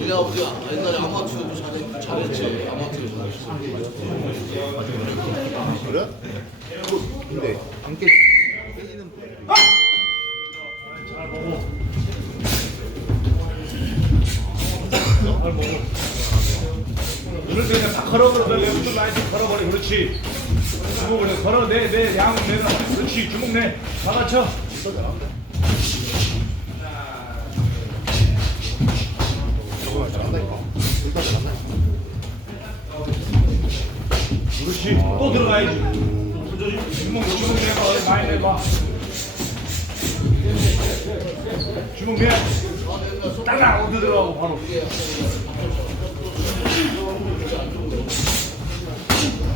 내가 우리 옛날에 아마추어도 잘했, 잘했지. 아마추어 잘했어. 그래? 근데 안 깨. 때 그냥 다 걸어버려. 레프트 라이트 걸어버려. 그렇지. 주먹을 내 걸어. 내, 내, 양 내놔. 그렇지. 주먹 내. 다 맞춰. 또 들어가야지. 주먹, 주먹 내봐. 많이 내봐. 주먹 내. 따닥 어디 들어가고 바로.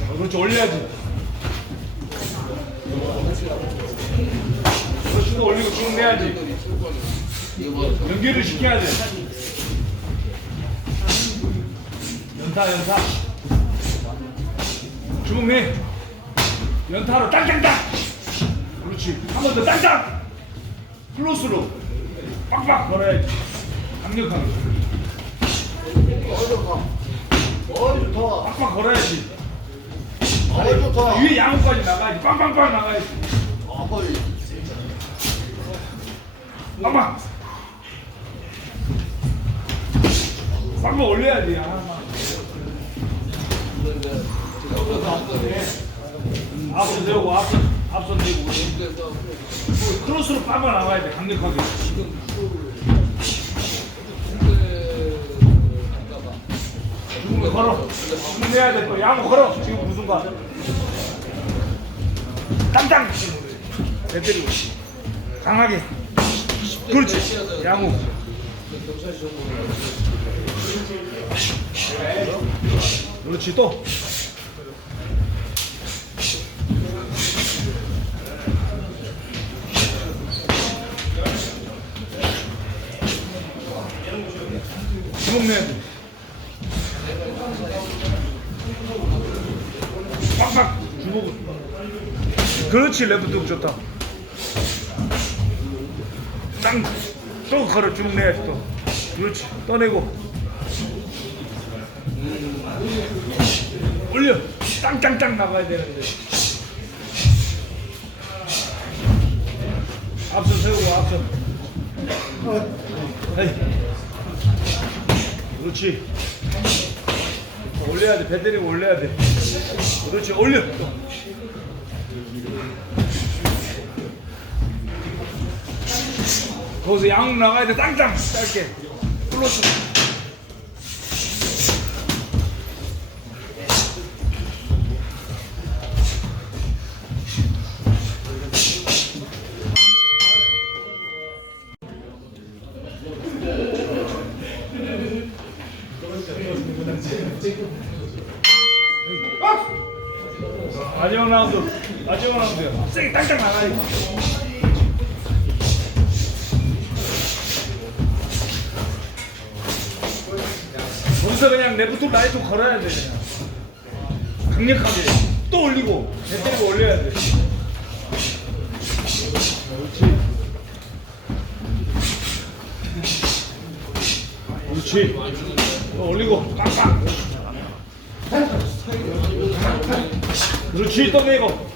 어, 그렇지. 올려야지. 그렇지. 또 올리고 주먹 내야지. 연결을 시켜야 돼. 연타, 연타. 주먹 내. 연타로 땅땅땅. 그렇지. 한 번 더 땅땅. 클로스로. 빡빡 걸어야지. 강력하게. 어이 좋다. 빡빡 걸어야지. 어이 좋다. 위에 양호까지 나가야지. 빵빵빵 나가야지. 어이. 빵빵. 빵빵 올려야지. 아. 앞선 대고 앞선 앞선 대고 크로스로 빵빵 나가야 돼 강력하게. 주먹을 걸어. 내야 돼. 또 양호 걸어. 지금 무슨 거? 땅땅. 배 때리고. 강하게. 그렇지. 양호. 그렇지 또. 주먹 내야 돼. 빡빡 주먹을. 그렇지 레프트 좋다. 땅. 또 걸어 주먹 내야지 또. 그렇지. 떠내고. 올려. 땅땅땅 나가야 되는데. 앞선 세우고 앞선. 에이. 그렇지. 올려야 돼. 배 때리고 올려야 돼. 그렇지. 올려. 또. 거기서 양 나가야 돼. 땅땅. 짧게. 플러스. 마지막 라운드. 마지막 라운드야. 세게 땅땅 나가야 돼. 거기서 그냥 레프트 라이트 걸어야 돼 그냥 강력하게 또 올리고 배 때리고 올려야 돼 그렇지 그렇지 또 올리고. 빡빡 그렇지 또 내고.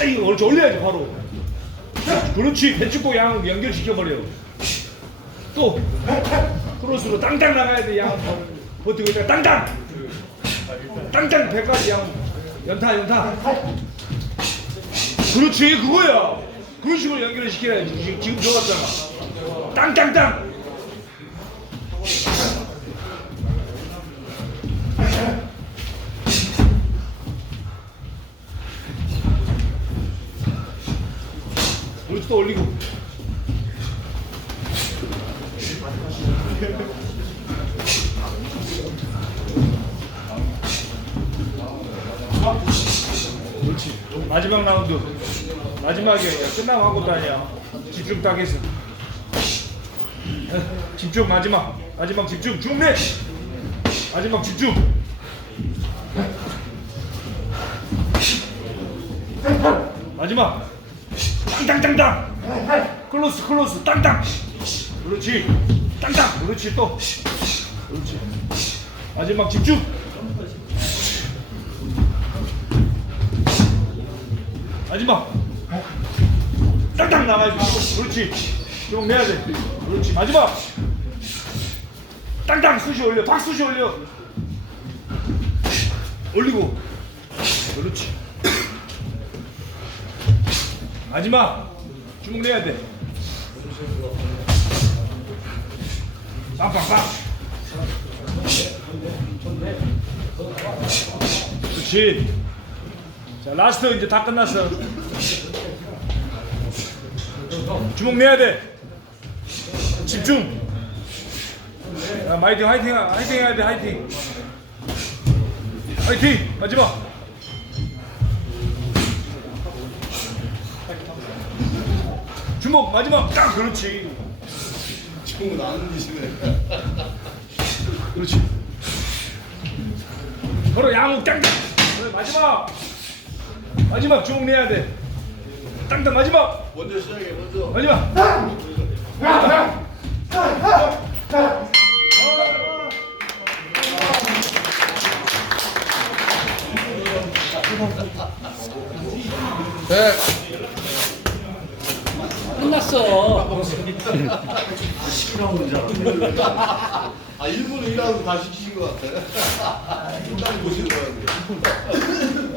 아이 그렇지 올려야지 바로. 그렇지 배축고 양 연결시켜버려. 또. 크로스로 땅땅 나가야 돼양. 버티고 있다가 땅땅! 땅땅 배까지 양. 연타 연타. 그렇지 그거야 식으로 연결을 시켜야지. 지금, 지금 좋았잖아. 땅땅땅! 또 올리고 그렇지 마지막 라운드. 마지막에 끝나고 한 것도 아니야 집중 딱 해서. 집중 마지막. 마지막 집중. 중내 마지막 집중. 마지막. 땅땅땅땅. 클로스 클로스. 땅땅. 그렇지. 땅땅. 그렇지 또. 그렇지. 마지막 집중 마지막 땅땅 나가야지 그렇지. 좀 내야 돼. 그렇지. 마지막. 땅땅 쑤시 올려. 박쑤시 올려. 올리고. 그렇지. 마지막. 주먹 내야 돼. 빵빵빵 그렇지 자 라스트 이제 다 끝났어. 주먹 내야 돼. 집중. 야, 마이팅 화이팅 화이팅 해야 돼 화이팅. 화이팅! 마지막. 주먹 마지막. 딱! 그렇지. 지금은 안 드시네. 그렇지. 바로 땅땅 그래, 마지막 마지막 주먹 내야 돼 땅땅 마지막 먼저 시작해 먼저. 마지막 네. 끝났어. 아 일부러 일하고 다 시 키신 것 같아. 끝까지 보신 것 같은데.